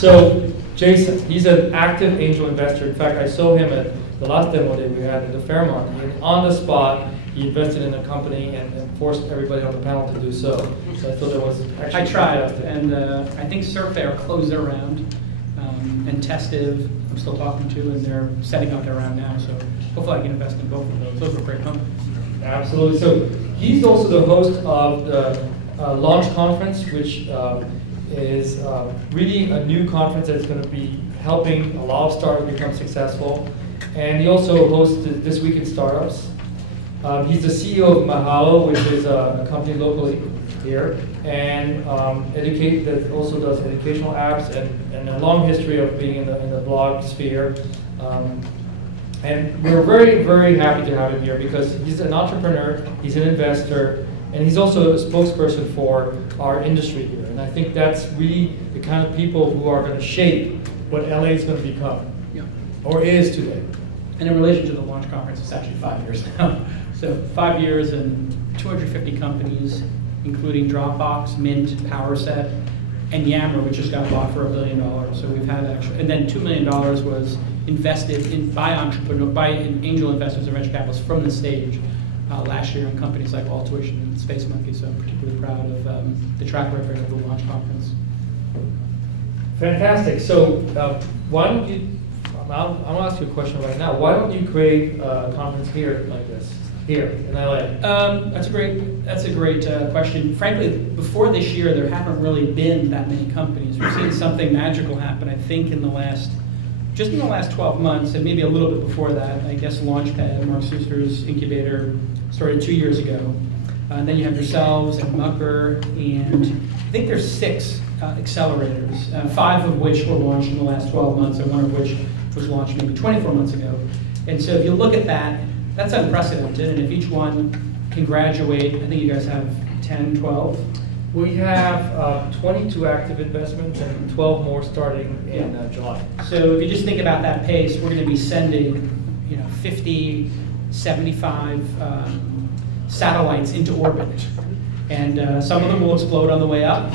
So Jason, he's an active angel investor. In fact, I saw him at the last demo day we had in the Fairmont. And on the spot, he invested in a company and forced everybody on the panel to do so. So I thought that was actually I tried, and I think Surfair closed their round, and Testive I'm still talking to, and they're setting up their round now. So hopefully I can invest in both of those. Those are great companies. Absolutely. So he's also the host of the Launch Conference, which is really a new conference that's going to be helping a lot of startups become successful. And he also hosts This Week in Startups. He's the CEO of Mahalo, which is a company locally here, and that also does educational apps and a long history of being in the blog sphere. And we're very, very happy to have him here because he's an entrepreneur, he's an investor, and he's also a spokesperson for our industry here. And I think that's really the kind of people who are going to shape what LA is going to become, or is today. And in relation to the Launch Conference, it's actually 5 years now. So 5 years and 250 companies, including Dropbox, Mint, PowerSet, and Yammer, which just got bought for $1 billion. So we've had actually, and then $2 million was invested by angel investors and venture capitalists from the stage last year in companies like Altuition and Space Monkey. So I'm particularly proud of the track record of the Launch Conference. Fantastic. So why don't you? I'm going to ask you a question right now. Why don't you create a conference here like this? Here in LA? That's a great question. Frankly, before this year, there haven't really been that many companies. We've seen something magical happen, I think, just in the last 12 months, and maybe a little bit before that. I guess Launchpad, Mark Suster's incubator, started 2 years ago. And then you have yourselves and Mucker, and I think there's 6 accelerators, 5 of which were launched in the last 12 months, and 1 of which was launched maybe 24 months ago. And so if you look at that, that's unprecedented, and if each one can graduate, I think you guys have 10, 12? We have 22 active investments and 12 more starting in July. So if you just think about that pace, we're going to be sending 50, 75 satellites into orbit. And some of them will explode on the way up,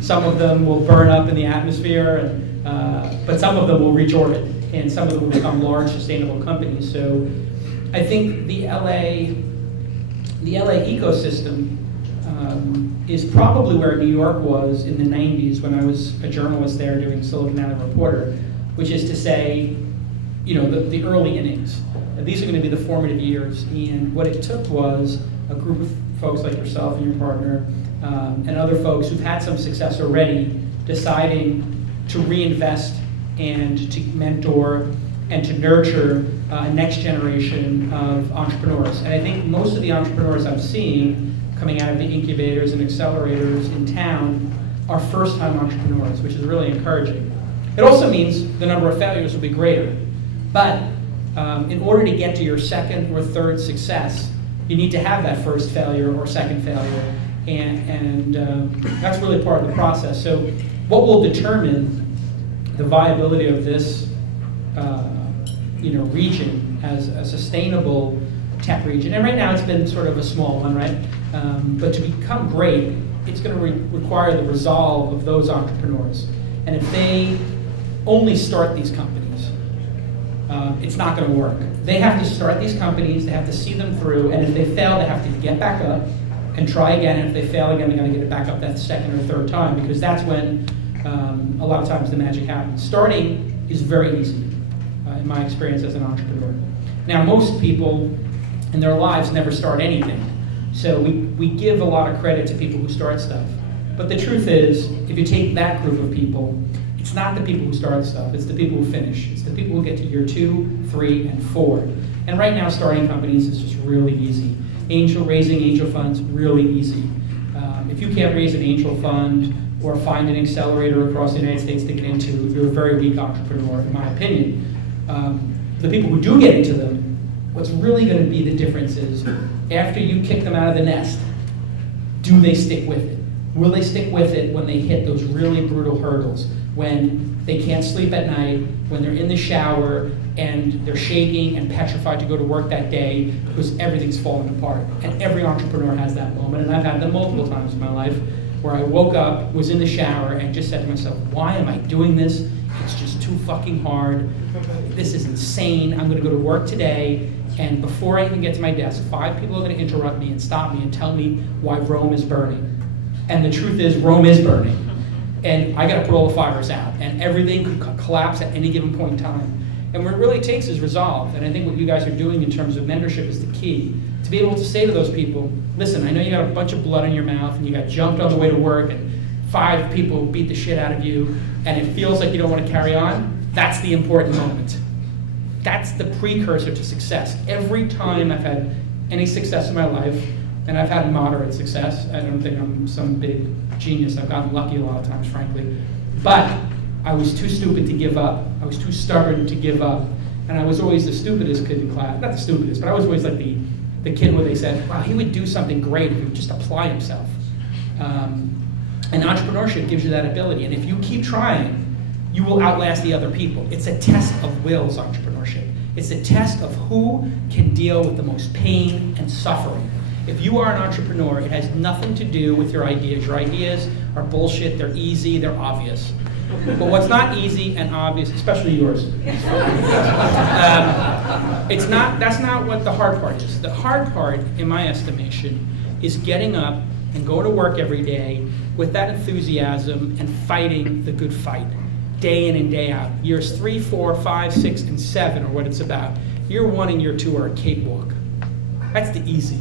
some of them will burn up in the atmosphere, but some of them will reach orbit, and some of them will become large, sustainable companies. So I think the LA ecosystem is probably where New York was in the 90s when I was a journalist there doing Silicon Valley Reporter, which is to say, the early innings. These are going to be the formative years, and what it took was a group of folks like yourself and your partner and other folks who've had some success already deciding to reinvest and to mentor and to nurture a next generation of entrepreneurs. And I think most of the entrepreneurs I'm seeing coming out of the incubators and accelerators in town are first-time entrepreneurs, which is really encouraging. It also means the number of failures will be greater. But in order to get to your second or third success, you need to have that first failure or second failure, and that's really part of the process. So what will determine the viability of this region as a sustainable tech region, and right now it's been sort of a small one, right? But to become great, it's going to require the resolve of those entrepreneurs. And if they only start these companies, it's not going to work. They have to start these companies, they have to see them through, and if they fail, they have to get back up and try again, and if they fail again, they're going to get it back up that second or third time, because that's when a lot of times the magic happens. Starting is very easy, in my experience as an entrepreneur. Now, most people in their lives never start anything. So we give a lot of credit to people who start stuff. But the truth is, if you take that group of people, it's not the people who start stuff, it's the people who finish. It's the people who get to year 2, 3, and 4. And right now, starting companies is just really easy. Raising angel funds, really easy. If you can't raise an angel fund or find an accelerator across the United States to get into, you're a very weak entrepreneur, in my opinion. The people who do get into them, what's really going to be the difference is, after you kick them out of the nest, do they stick with it? Will they stick with it when they hit those really brutal hurdles? When they can't sleep at night, when they're in the shower and they're shaking and petrified to go to work that day because everything's falling apart. And every entrepreneur has that moment, and I've had them multiple times in my life. where I woke up, was in the shower, and just said to myself, why am I doing this? It's just too fucking hard. This is insane. I'm going to go to work today, and before I even get to my desk, 5 people are going to interrupt me and stop me and tell me why Rome is burning. And the truth is, Rome is burning. And I got to put all the fires out. And everything could collapse at any given point in time. And what it really takes is resolve. And I think what you guys are doing in terms of mentorship is the key. To be able to say to those people, listen, I know you got a bunch of blood in your mouth and you got jumped on the way to work and 5 people beat the shit out of you and it feels like you don't want to carry on. That's the important moment. That's the precursor to success. Every time I've had any success in my life, and I've had moderate success, I don't think I'm some big genius. I've gotten lucky a lot of times, frankly. But I was too stupid to give up. I was too stubborn to give up. And I was always the stupidest kid in class. Not the stupidest, but I was always like the kid where they said, wow, he would do something great if he would just apply himself. And entrepreneurship gives you that ability. And if you keep trying, you will outlast the other people. It's a test of wills, entrepreneurship. It's a test of who can deal with the most pain and suffering. If you are an entrepreneur, it has nothing to do with your ideas. Your ideas are bullshit, they're easy, they're obvious. But what's not easy and obvious, especially yours, that's not what the hard part is. The hard part, in my estimation, is getting up and going to work every day with that enthusiasm and fighting the good fight, day in and day out. Years 3, 4, 5, 6, and 7 are what it's about. Year 1 and year 2 are a cakewalk. That's the easy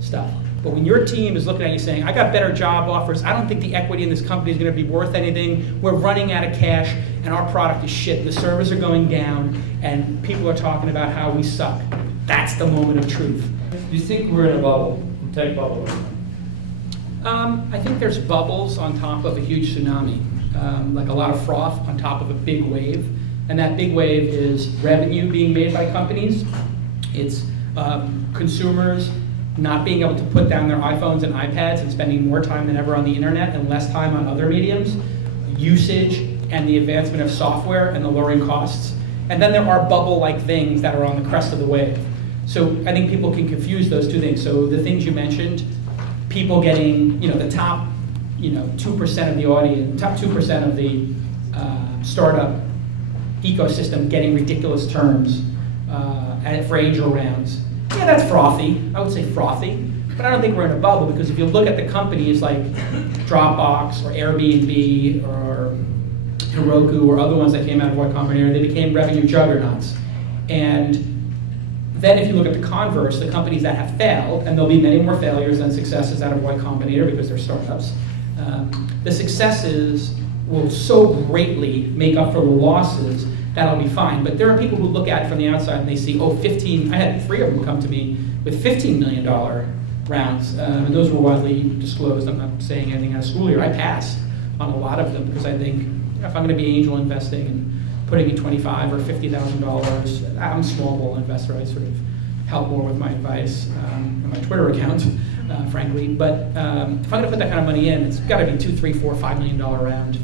stuff. But when your team is looking at you saying, I got better job offers, I don't think the equity in this company is going to be worth anything, we're running out of cash, and our product is shit, the servers are going down, and people are talking about how we suck. That's the moment of truth. Do you think we're in a bubble, a tech bubble? I think there's bubbles on top of a huge tsunami, like a lot of froth on top of a big wave. And that big wave is revenue being made by companies. It's consumers not being able to put down their iPhones and iPads and spending more time than ever on the internet and less time on other mediums. Usage and the advancement of software and the lowering costs. And then there are bubble-like things that are on the crest of the wave. So I think people can confuse those two things. So the things you mentioned, people getting, the top, 2% of the audience, top 2% of the startup ecosystem getting ridiculous terms for angel rounds. Yeah, that's frothy. I would say frothy. But I don't think we're in a bubble because if you look at the companies like Dropbox or Airbnb or Heroku or other ones that came out of Y Combinator, they became revenue juggernauts. And then if you look at the converse, the companies that have failed, and there'll be many more failures than successes out of Y Combinator because they're startups, the successes will so greatly make up for the losses that'll be fine. But there are people who look at it from the outside and they see, oh, 15, I had 3 of them come to me with $15 million rounds, and those were widely disclosed. I'm not saying anything out of school here. I passed on a lot of them because I think if I'm going to be angel investing and putting in $25,000 or $50,000, I'm a small ball investor. I sort of help more with my advice and my Twitter account, frankly. But if I'm going to put that kind of money in, it's got to be $2, $3, $4, $5 million round.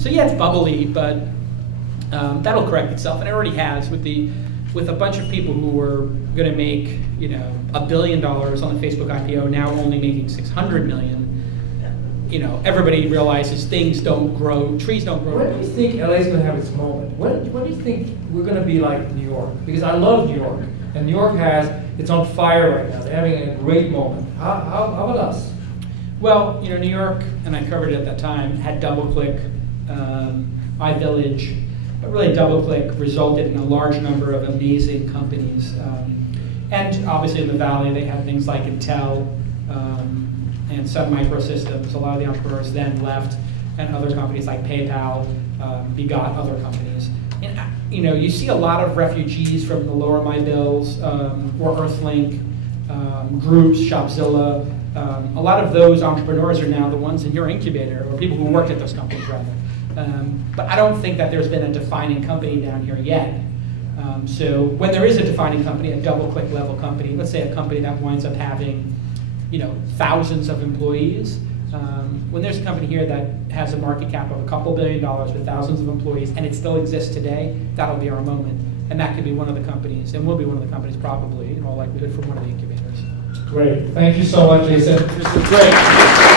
So yeah, it's bubbly, but that'll correct itself, and it already has with a bunch of people who were going to make $1 billion on the Facebook IPO, now only making $600 million. Everybody realizes things don't grow, trees don't grow. When do you think LA is going to have its moment? When do you think we're going to be like New York? Because I love New York, and New York it's on fire right now. They're having a great moment. How about us? Well, New York, and I covered it at that time, had DoubleClick, iVillage. But really, DoubleClick resulted in a large number of amazing companies. And obviously in the Valley, they had things like Intel and Sun Microsystems. A lot of the entrepreneurs then left, and other companies like PayPal begot other companies. And you see a lot of refugees from the Lower My Bills or Earthlink groups, Shopzilla. A lot of those entrepreneurs are now the ones in your incubator, or people who worked at those companies, rather. But I don't think that there's been a defining company down here yet. So when there is a defining company, a DoubleClick level company, let's say a company that winds up having thousands of employees, when there's a company here that has a market cap of a couple $2 billion with thousands of employees and it still exists today, that'll be our moment. And that could be one of the companies, and will be one of the companies probably, in all likelihood, from one of the incubators. Great. Thank you so much, Jason. This is great.